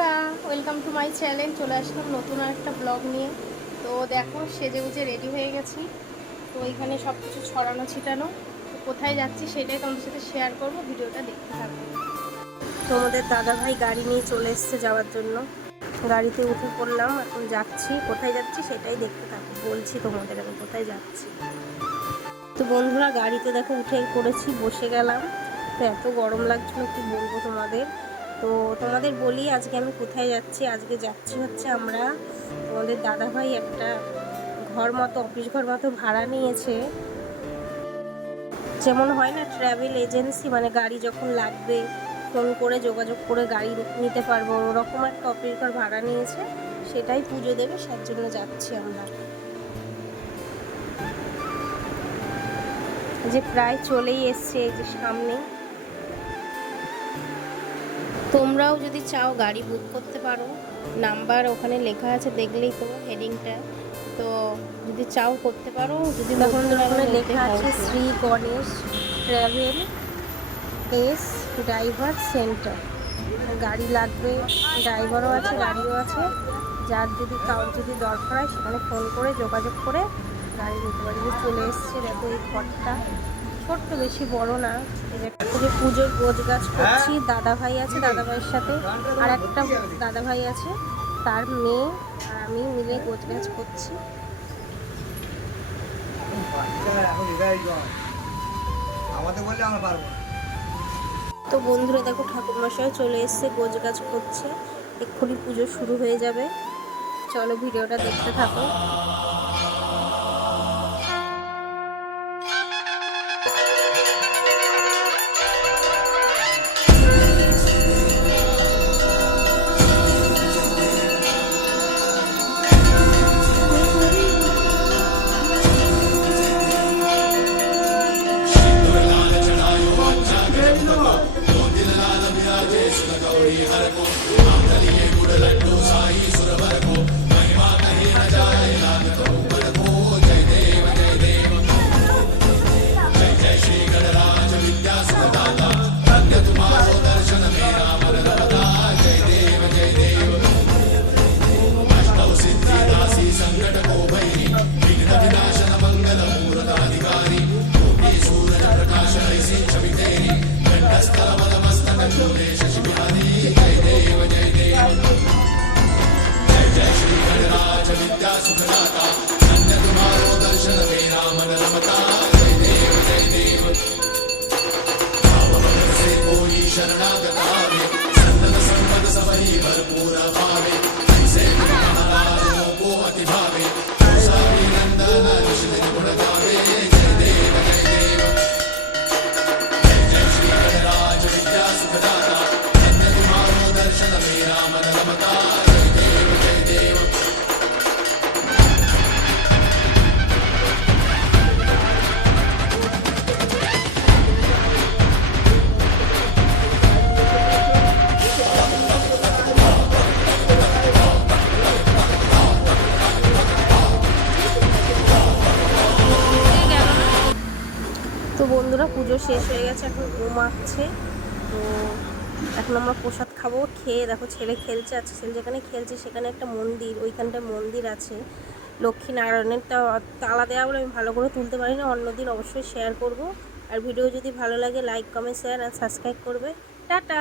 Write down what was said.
বন্ধুরা, welcome to my channel. চলে আসলাম নতুন একটা ব্লগ নিয়ে। তো দেখো, সেজে গুজে রেডি হয়ে গেছি। তো এখানে সব কিছু ছড়ানো ছিটানো। তো কোথায় যাচ্ছি সেটাই তোমাদের সাথে শেয়ার করব, ভিডিওটা দেখতে থাকো। তোমাদের দাদাভাই গাড়ি নিয়ে চলে এসছে যাওয়ার জন্য। গাড়িতে উঠে পড়লাম, এখন যাচ্ছি। কোথায় যাচ্ছি সেটাই দেখতে থাকো, বলছি তোমাদের আমি কোথায় যাচ্ছি। তো বন্ধুরা, গাড়িতে দেখো উঠে পড়েছি, বসে গেলাম। তো এত গরম লাগছিল কি বলবো তোমাদের। তো তোমাদের বলি আজকে আমি কোথায় যাচ্ছি। আজকে যাচ্ছি হচ্ছে আমরা, তোমাদের দাদাভাই একটা ঘর মতো, অফিস ঘর মতো ভাড়া নিয়েছে। যেমন হয় না ট্রাভেল এজেন্সি, মানে গাড়ি যখন লাগবে ফোন করে যোগাযোগ করে গাড়ি নিতে পারবো, ওরকম একটা অফিস ঘর ভাড়া নিয়েছে। সেটাই পুজো দেবে, তার জন্য যাচ্ছি আমরা। যে প্রায় চলেই এসছে, এই যে সামনে। তোমরাও যদি চাও গাড়ি বুক করতে পারো, নাম্বার ওখানে লেখা আছে, দেখলেই তো হেডিংটা। তো যদি চাও করতে পারো। যদি তখন ওখানে লেখা আছে Shri Ganesh travel S driver centre. গাড়ি লাগবে, ড্রাইভারও আছে, গাড়িও আছে। যার যদি কারোর যদি দরকার হয় সেখানে ফোন করে যোগাযোগ করে গাড়ি নিতে পারি। চলে এসছে, দেখো এই ঘরটা ছোট্ট, বেশি বড় না। এই যে পুজোর গোছ গাছ করছি, দাদা ভাই আছে, দাদা ভাইয়ের সাথে আর একটা দাদা ভাই আছে, তার মেয়ে আর আমি মিলে গোছ গাছ করছি। তো বন্ধুরা দেখো, ঠাকুরমশাই চলে এসছে, গোছ গাছ করছে। এক্ষুনি পুজো শুরু হয়ে যাবে। চলো ভিডিওটা দেখতে থাকো। তো বন্ধুরা, পুজো শেষ হয়ে গেছে, এখন ঘুমাচ্ছে। তো এখন আমরা প্রসাদ খাবো। খেয়ে দেখো, ছেলে খেলছে। আছে ছেলে যেখানে খেলছে সেখানে একটা মন্দির, ওইখানটায় মন্দির আছে লক্ষ্মীনারায়ণের। তালা দেওয়া বলে আমি ভালো করে তুলতে পারি না, অন্যদিন অবশ্যই শেয়ার করব। আর ভিডিও যদি ভালো লাগে লাইক কমেন্ট শেয়ার আর সাবস্ক্রাইব করবে। টাটা।